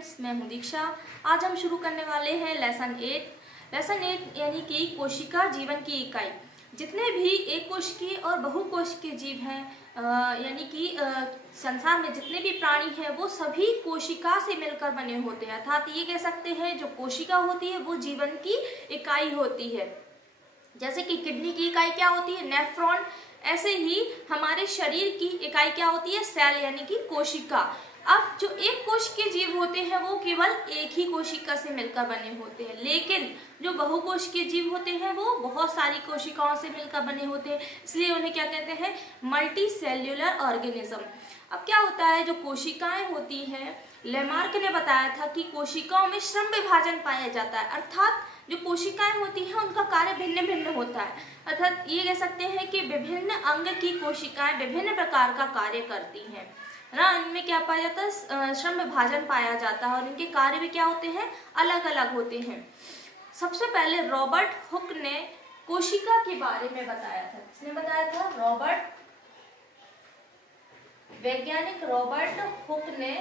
Students, मैं हूं दीक्षा। आज हम शुरू करने वाले हैं लेसन 8 यानी कि कोशिका जीवन की इकाई। जितने भी एक कोशिकीय और बहुकोशिकीय जीव हैं यानी कि संसार में जितने भी प्राणी हैं वो सभी कोशिका से मिलकर बने होते हैं। अर्थात ये कह सकते हैं जो कोशिका होती है वो जीवन की इकाई होती है। जैसे कि किडनी की इकाई क्या होती है, नेफ्रॉन। ऐसे ही हमारे शरीर की इकाई क्या होती है, सेल यानी कि कोशिका। अब जो एक कोशिकीय जीव होते हैं वो केवल एक ही कोशिका से मिलकर बने होते हैं, लेकिन जो बहुकोशिकीय जीव होते हैं वो बहुत सारी कोशिकाओं से मिलकर बने होते हैं, इसलिए उन्हें क्या कहते हैं, मल्टी सेल्यूलर ऑर्गेनिज्म। अब क्या होता है, जो कोशिकाएं होती हैं, लेमार्क ने बताया था कि कोशिकाओं में श्रम विभाजन पाया जाता है। अर्थात जो कोशिकाएं होती हैं उनका कार्य भिन्न भिन्न होता है। अर्थात ये कह सकते हैं कि विभिन्न अंग की कोशिकाएं विभिन्न प्रकार का कार्य करती हैं ना। इनमें क्या पाया जाता है, श्रम विभाजन पाया जाता है और इनके कार्य भी क्या होते हैं, अलग अलग होते हैं। सबसे पहले रॉबर्ट हुक ने कोशिका के बारे में बताया था। किसने बताया था, वैज्ञानिक रॉबर्ट हुक ने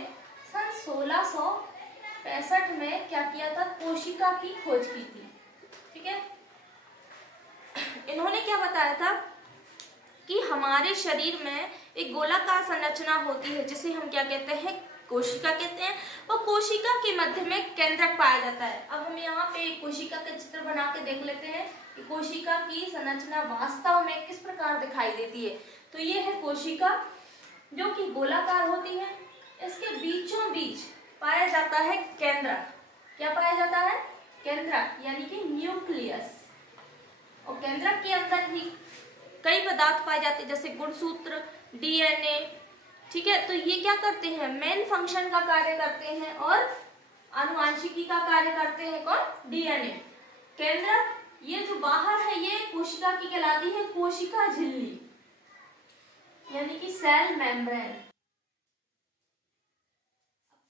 सन 1665 में क्या किया था, कोशिका की खोज की थी। ठीक है, इन्होंने क्या बताया था कि हमारे शरीर में एक गोलाकार संरचना होती है जिसे हम क्या कहते हैं, कोशिका कहते हैं। और कोशिका के मध्य में केंद्रक पाया जाता है। अब हम यहाँ पे एक कोशिका का चित्र बना के देख लेते हैं कि कोशिका की संरचना वास्तव में किस प्रकार दिखाई देती है। तो ये है कोशिका जो कि गोलाकार होती है। इसके बीचों बीच पाया जाता है केंद्रक। क्या पाया जाता है, केंद्रक यानी कि न्यूक्लियस। और केंद्रक के अंदर ही कई पदार्थ पाए जाते हैं जैसे गुणसूत्र, डीएनए। ठीक है, तो ये क्या करते हैं, मेन फंक्शन का कार्य करते हैं और आनुवांशिकी का कार्य करते हैं कौन, डीएनए। केंद्रक ये जो बाहर है ये कोशिका की कहलाती है कोशिका झिल्ली यानी कि सेल मेम्ब्रेन।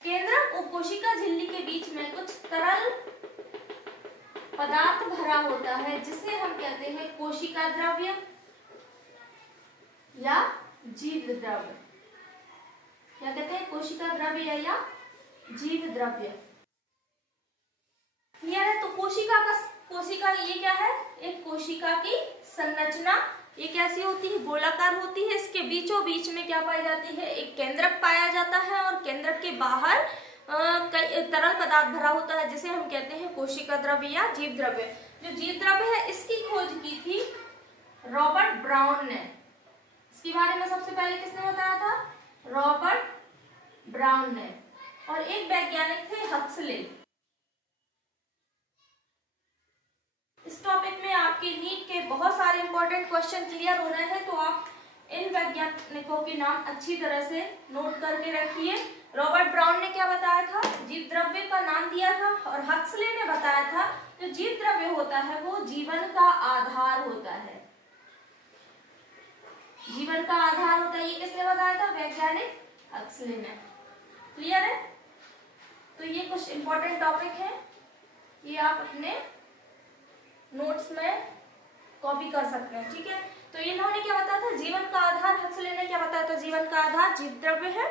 केंद्रक और कोशिका झिल्ली के बीच में कुछ तरल पदार्थ भरा होता है जिसे हम कहते हैं कोशिका द्रव्य या जीव द्रव्य। क्या कहते हैं, कोशिका द्रव्य या जीव द्रव्य। क्लियर है। तो कोशिका ये क्या है, एक कोशिका की संरचना। ये कैसी होती है, गोलाकार होती है। इसके बीचों बीच में क्या पाई जाती है, एक केंद्रक पाया जाता है और केंद्रक के बाहर कई तरल पदार्थ भरा होता है जिसे हम कहते हैं कोशिका द्रव्य या जीव द्रव्य। जो जीव द्रव्य है इसकी खोज की थी रॉबर्ट ब्राउन ने। इसके बारे में सबसे पहले किसने बताया था, रॉबर्ट ब्राउन ने। और एक वैज्ञानिक थे हक्सले। इस टॉपिक में आपके नीट के बहुत सारे इंपॉर्टेंट क्वेश्चन क्लियर हो रहे हैं, तो आप इन वैज्ञानिकों के नाम अच्छी तरह से नोट करके रखिए। रॉबर्ट ब्राउन ने क्या बताया था, जीव द्रव्य का नाम दिया था। और हक्सले ने बताया था जो जीव द्रव्य होता है वो जीवन का आधार होता है। जीवन का आधार होता है, ये किसने बताया था, वैज्ञानिक हक्सले ने। क्लियर है। तो ये कुछ इंपॉर्टेंट टॉपिक है, ये आप अपने नोट्स में कॉपी कर सकते हैं। ठीक है, तो इन्होंने क्या बताया था, जीवन का आधार, हक्सले ने क्या बताया था, जीवन का आधार जीव द्रव्य है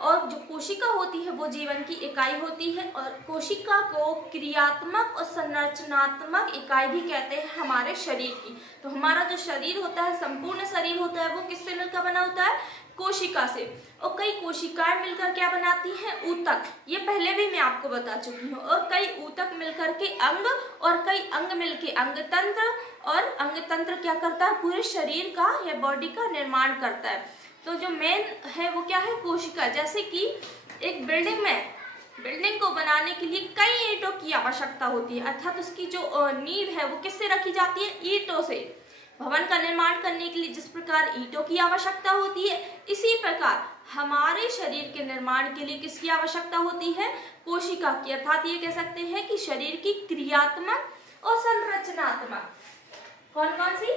और जो कोशिका होती है वो जीवन की इकाई होती है। और कोशिका को क्रियात्मक और संरचनात्मक इकाई भी कहते हैं हमारे शरीर की। तो हमारा जो शरीर होता है, संपूर्ण शरीर होता है, वो किससे मिलकर बना होता है, कोशिका से। और कई कोशिकाएं मिलकर क्या बनाती हैं, ऊतक। ये पहले भी मैं आपको बता चुकी हूँ। और कई ऊतक मिलकर के अंग और कई अंग मिलकर अंगतंत्र, और अंगतंत्र क्या करता है, पूरे शरीर का या बॉडी का निर्माण करता है। तो जो मेन है वो क्या है, कोशिका। जैसे कि एक बिल्डिंग को बनाने के लिए कई ईंटों की आवश्यकता होती है। अर्थात उसकी जो नींव है वो किससे रखी जाती है, ईंटों से। भवन का निर्माण करने के लिए जिस प्रकार ईंटों की आवश्यकता होती है, इसी प्रकार हमारे शरीर के निर्माण के लिए किसकी आवश्यकता होती है, कोशिका की। अर्थात ये कह सकते हैं कि शरीर की क्रियात्मक और संरचनात्मक, कौन कौन सी,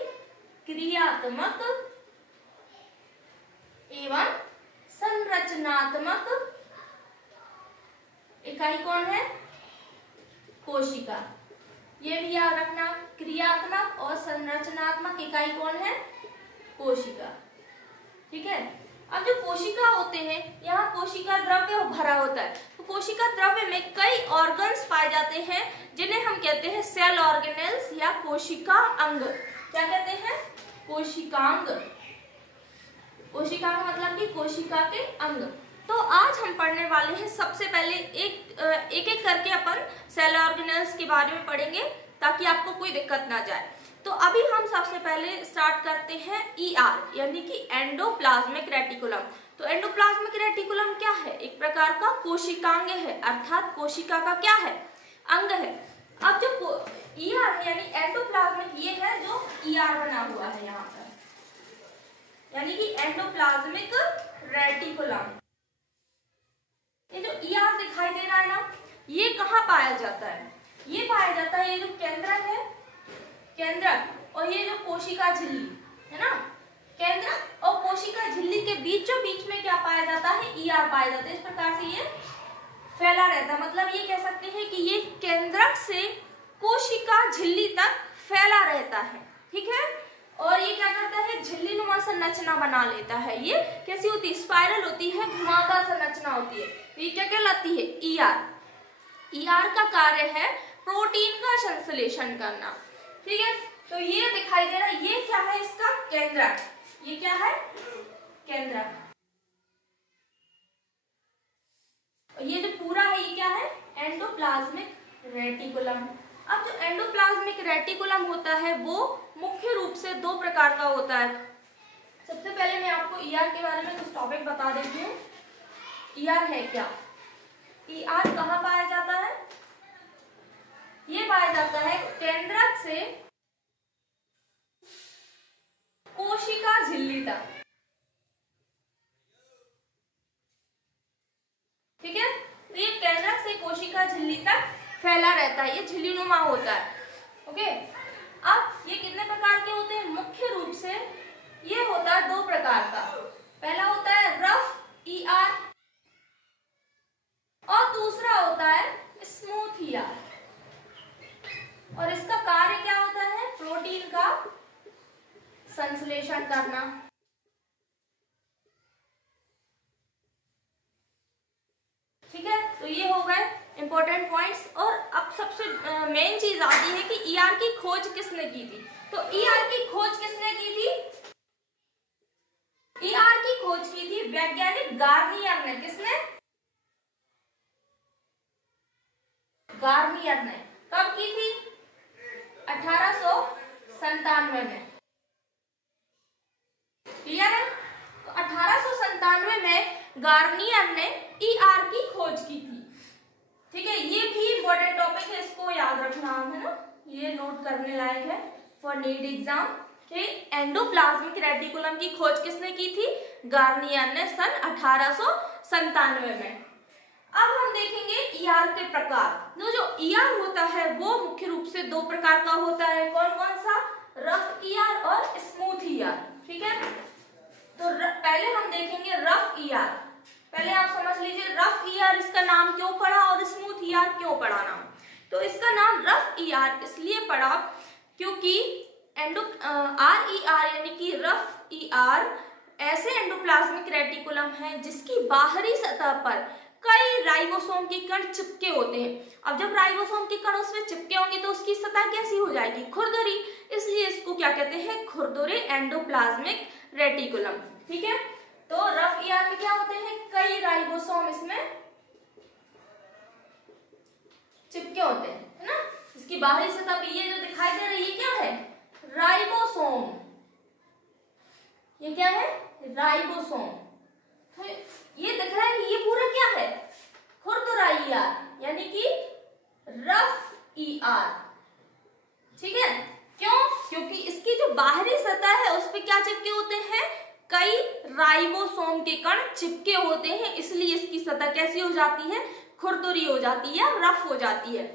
क्रियात्मक एवं संरचनात्मक इकाई कौन है, कोशिका। ये भी याद रखना, क्रियात्मक और संरचनात्मक इकाई कौन है, कोशिका। ठीक है। अब जो कोशिका होते हैं, यहाँ कोशिका द्रव्य भरा होता है। तो कोशिका द्रव्य में कई ऑर्गन्स पाए जाते हैं जिन्हें हम कहते हैं सेल ऑर्गेनेल्स या कोशिका अंग। क्या कहते हैं? कोशिकांग। कोशिकांग मतलब कि कोशिका के अंग। तो आज हम पढ़ने वाले हैं, सबसे पहले एक करके अपन सेल ऑर्गेनेल्स के बारे में पढ़ेंगे ताकि आपको कोई दिक्कत ना जाए। तो अभी हम सबसे पहले स्टार्ट करते हैं ER यानी कि एंडोप्लाज्मिक रेटिकुलम। तो एंडोप्लाज्मिक रेटिकुलम क्या है? एक प्रकार का कोशिकांग है, अर्थात कोशिका का क्या है? अंग है। अब जो ER है यानी एंडोप्लाज्मिक, ये है जो ER बना हुआ है यहाँ पर, यानी कि एंडोप्लाज्मिक रेटिकुलम। ये जो ER दिखाई दे रहा है ना, ये कहाँ पाया जाता है? ये पाया जाता है, ये जो केंद्रक है, केंद्रक, और ये जो कोशिका झिल्ली है ना, केंद्रक और कोशिका झिल्ली के बीचों बीच में क्या पाया जाता है? ER पाया जाता है। इस प्रकार से ये फैला रहता है, मतलब ये कह सकते हैं कि ये केंद्रक से कोशिका झिल्ली तक फैला रहता है। ठीक है, और ये क्या करता है? झिल्ली नुमा संरचना बना लेता है। ये कैसी होती है? स्पाइरल होती है, घुमावदार संरचना होती है। ये क्या कहलाती है? ER। ER का कार्य है प्रोटीन का संश्लेषण करना। ठीक है, तो ये दिखाई दे रहा है, ये क्या है? इसका केंद्रक। ये क्या है? केंद्रक। ये जो पूरा है ये क्या है? Endoplasmic reticulum. अब जो एंडोप्लाज्मिक रेटिकुलम होता है वो मुख्य रूप से दो प्रकार का होता है। सबसे पहले मैं आपको ER के बारे में कुछ टॉपिक बता देती हूँ। ER है क्या? ER कहाँ पाया जाता है? ये पाया जाता है केंद्रक से कोशिका झिल्ली तक। ठीक है, तो ये केंद्रक से कोशिका झिल्ली तक फैला रहता है, ये झिल्लीनुमा होता है। ओके, अब ये कितने प्रकार के होते हैं? मुख्य रूप से ये होता है दो प्रकार का। पहला होता है रफ ER और दूसरा होता है स्मूथ ER। और इसका कार्य क्या होता है? प्रोटीन का संश्लेषण करना। ठीक है, तो ये हो गए इंपॉर्टेंट पॉइंट्स। और अब सबसे मेन चीज आती है कि ER की खोज किसने की थी? तो ER की खोज किसने की थी? ER की खोज की थी वैज्ञानिक गार्नियर ने। किसने? गार्नियर ने। कब की थी? 1897 में। क्लियर है? तो 1897 में गार्नियर ने ER की खोज की थी। ठीक है, ये भी इम्पोर्टेंट टॉपिक है, इसको याद रखना है ना, ये नोट करने लायक है for NEET exam. Endoplasmic reticulum की खोज किसने की थी? गार्नियर ने सन 1897 में। अब हम देखेंगे ER के प्रकार। जो ER होता है वो मुख्य रूप से दो प्रकार का होता है। कौन कौन सा? रफ ER और स्मूथ ER। ठीक है, तो पहले हम देखेंगे रफ ER। पहले आप समझ लीजिए रफ ER इसका नाम क्यों पड़ा और स्मूथ ER क्यों पड़ा नाम। तो इसका नाम रफ ER इसलिए पड़ा क्योंकि RER यानी कि रफ ER ऐसे एंडोप्लाज्मिक रेटिकुलम है जिसकी बाहरी सतह पर कई राइबोसोम के कण चिपके होते हैं। अब जब राइबोसोम के कण उसमें चिपके होंगे तो उसकी सतह कैसी हो जाएगी? खुरदुरी। इसलिए इसको क्या कहते हैं? खुरदुरे एंडोप्लाज्मिक रेटिकुलम। ठीक है, तो रफ ER में क्या होते हैं? कई राइबोसोम इसमें चिपके होते हैं, है ना। इसकी बाहरी सतह पे ये जो दिखाई दे रही है क्या है? राइबोसोम। ये क्या है? राइबोसोम। तो ये दिख रहा है कि ये पूरा क्या है? खुरदुरा ER यानी कि रफ ER। ठीक है, क्यों? क्योंकि इसकी जो बाहरी सतह है उस पे क्या चिपके होते हैं? कई राइबोसोम के कण चिपके होते हैं, इसलिए इसकी सतह कैसी हो जाती है? खुरदुरी हो जाती है, रफ हो जाती है।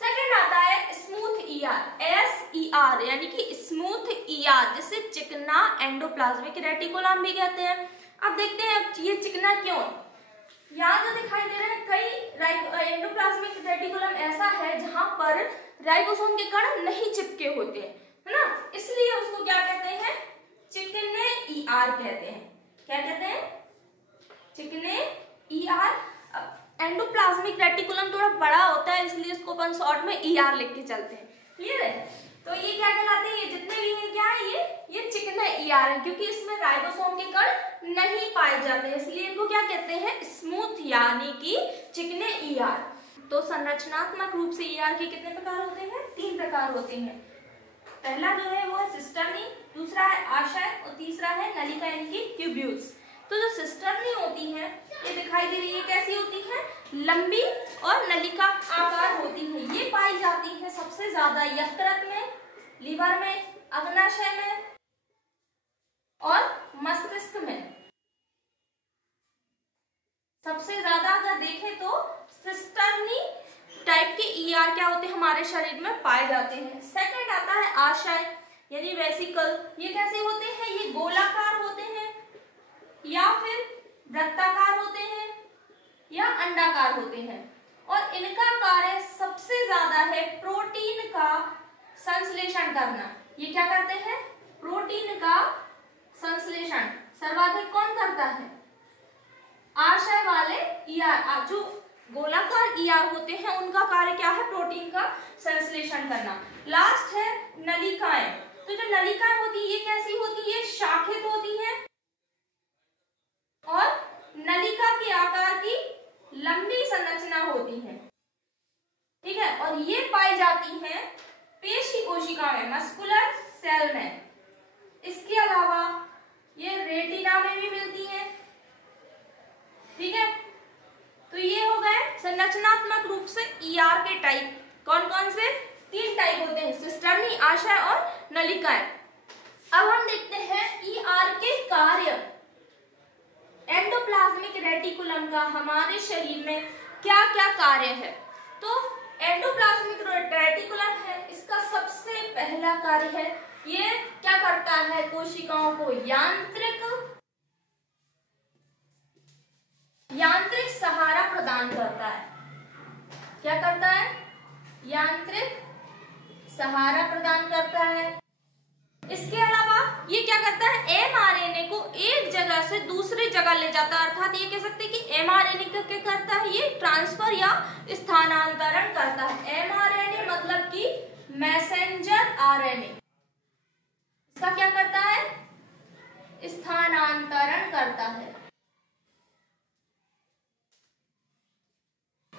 सेकंड आता है स्मूथ ER, SER यानी कि स्मूथ ER, जिसे चिकना एंडोप्लाज्मिक रेटिकुलम भी कहते हैं। अब देखते हैं ये चिकना क्यों। यहाँ जो दिखाई दे रहा है कई एंडोप्लाज्मिक रेटिकुलम ऐसा है जहां पर राइबोसोम के कण नहीं चिपके होते हैं, है ना, इसलिए उसको क्या कहते हैं? चिकने ER कहते हैं। क्या कहते हैं? चिकने ER। एंडोप्लाज्मिक रेटिकुलम थोड़ा बड़ा होता है, इसलिए इसको अपन शॉर्ट में ER लिख के चलते हैं। क्लियर है? तो ये क्या कहलाते हैं, ये जितने भी हैं क्या है, ये चिकने ER है, क्योंकि इसमें राइबोसोम के कण नहीं पाए जाते हैं, इसलिए इनको क्या कहते हैं, स्मूथ यानी कि चिकने ER। तो संरचनात्मक रूप से ER के कितने प्रकार होते हैं, 3 प्रकार होते हैं। पहला जो है वो है सिस्टर्नी, दूसरा है आशय और तीसरा है नलिका इनकी ट्यूब्यूल्स। तो जो सिस्टर्नी होती है ये दिखाई दे रही है, कैसी होती है, लंबी और नलिका आकार होती है। ये पाई जाती है सबसे ज्यादा यकृत में, लीवर में, अग्नाशय में और मस्तिष्क में। सबसे ज्यादा अगर देखें तो सिस्टर्नी टाइप के ER क्या होते हैं, हमारे शरीर में पाए जाते हैं। सेकंड आता है आशय यानी वेसिकल। ये कैसे होते हैं, ये गोलाकार होते हैं या फिर वृत्ताकार होते हैं या अंडाकार होते हैं, और इनका कार्य सबसे ज्यादा है प्रोटीन का संश्लेषण करना। ये क्या करते हैं, प्रोटीन का संश्लेषण सर्वाधिक कौन करता है, आशय वाले ER। जो गोलाकार ER होते हैं उनका कार्य क्या है, प्रोटीन का संश्लेषण करना। लास्ट है नलिकाएं। तो जो नलिकाएं होती है ये कैसी होती है, शाखित होती है और नलिका के आकार की लंबी संरचना होती है। ठीक है, और ये पाई जाती है पेशी कोशिका में, मस्कुलर सेल में। इसके अलावा ये रेटिना में भी मिलती है। ठीक है, तो ये हो गए संरचनात्मक रूप से ER के टाइप। कौन कौन से, 3 टाइप होते हैं, सिस्टर्नी, आशय और नलिकाएं। अब हम देखते हैं ER के कार्य। एंडोप्लाज्मिक रेटिकुलम का हमारे शरीर में क्या क्या कार्य है। तो एंडोप्लाज्मिक रेटिकुलम है, इसका सबसे पहला कार्य है, ये क्या करता है, कोशिकाओं को यांत्रिक सहारा प्रदान करता है। क्या करता है, यांत्रिक सहारा प्रदान करता है। इसके अलावा ये क्या करता है, mRNA को एक जगह से दूसरी जगह ले जाता है। अर्थात ये कह सकते हैं कि mRNA क्या करता है, ये ट्रांसफर या स्थानांतरण करता है। mRNA मतलब कि मैसेंजर RNA, इसका क्या करता है, स्थानांतरण करता है।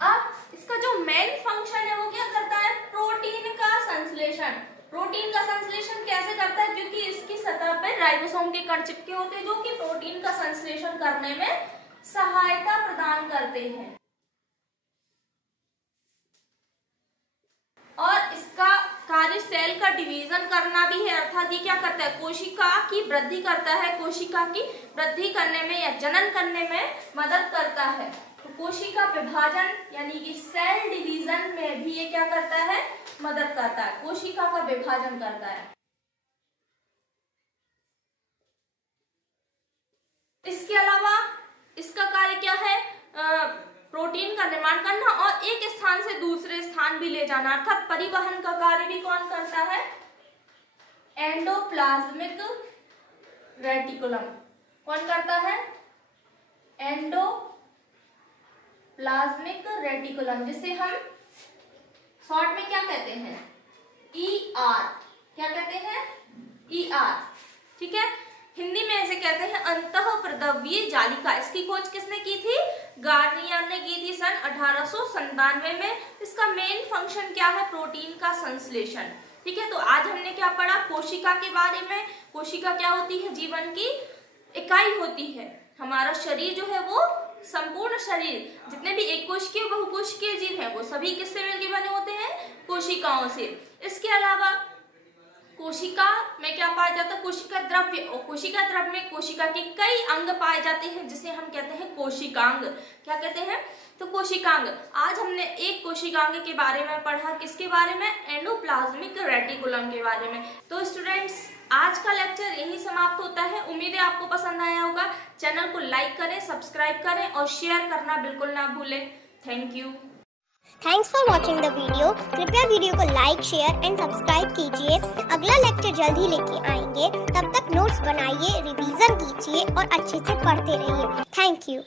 अब इसका जो मेन फंक्शन है वो क्या करता है, प्रोटीन का संश्लेषण। प्रोटीन का संश्लेषण कैसे करता है, क्योंकि इसकी सतह पर राइबोसोम के कण चिपके होते हैं जो कि प्रोटीन का संश्लेषण करने में सहायता प्रदान करते हैं। और इसका कार्य सेल का डिवीजन करना भी है। अर्थात ये क्या करता है, कोशिका की वृद्धि करता है, कोशिका की वृद्धि करने में या जनन करने में मदद करता है। तो कोशिका विभाजन यानी कि सेल डिवीजन में भी ये क्या करता है, मदद करता है, कोशिका का विभाजन करता है। इसके अलावा इसका कार्य क्या है, प्रोटीन का निर्माण करना और एक स्थान से दूसरे स्थान भी ले जाना। अर्थात परिवहन का कार्य भी कौन करता है, एंडोप्लाज्मिक रेटिकुलम। कौन करता है, एंडोप्लाज्मिक रेटिकुलम, जिसे हम शॉर्ट में क्या कहते हैं, ER। क्या कहते हैं, ER। ठीक है, हिंदी में ऐसे कहते हैं अंतःप्रद्रव्य जालिका। इसकी खोज किसने की थी, गार्नियर ने की थी सन 1897 में। इसका मेन फंक्शन क्या है, प्रोटीन का संश्लेषण। ठीक है, तो आज हमने क्या पढ़ा, कोशिका के बारे में। कोशिका क्या होती है, जीवन की इकाई होती है। हमारा शरीर जो है वो संपूर्ण शरीर, जितने भी एक कोशिकीय बहुकोशिकीय जीव हैं वो सभी किससे मिलकर बने होते हैं, कोशिकाओं से। इसके अलावा कोशिका में क्या पाया जाता है, कोशिका द्रव्य, और कोशिका द्रव्य में कोशिका के कई अंग पाए जाते हैं जिसे हम कहते हैं कोशिकांग। क्या कहते हैं, तो कोशिकांग। आज हमने एक कोशिकांग के बारे में पढ़ा, किसके बारे में, एंडोप्लाज्मिक रेटिकुलम के बारे में। तो स्टूडेंट्स आज का लेक्चर यही समाप्त होता है। उम्मीद है आपको पसंद आया होगा। चैनल को लाइक करें, सब्सक्राइब करें और शेयर करना बिल्कुल ना भूलें। Thank you. Thanks for watching the video. कृपया वीडियो को लाइक, शेयर एंड सब्सक्राइब कीजिए। अगला लेक्चर जल्द ही लेके आएंगे। तब तक नोट्स बनाइए, रिवीजन कीजिए और अच्छे से पढ़ते रहिए। Thank you.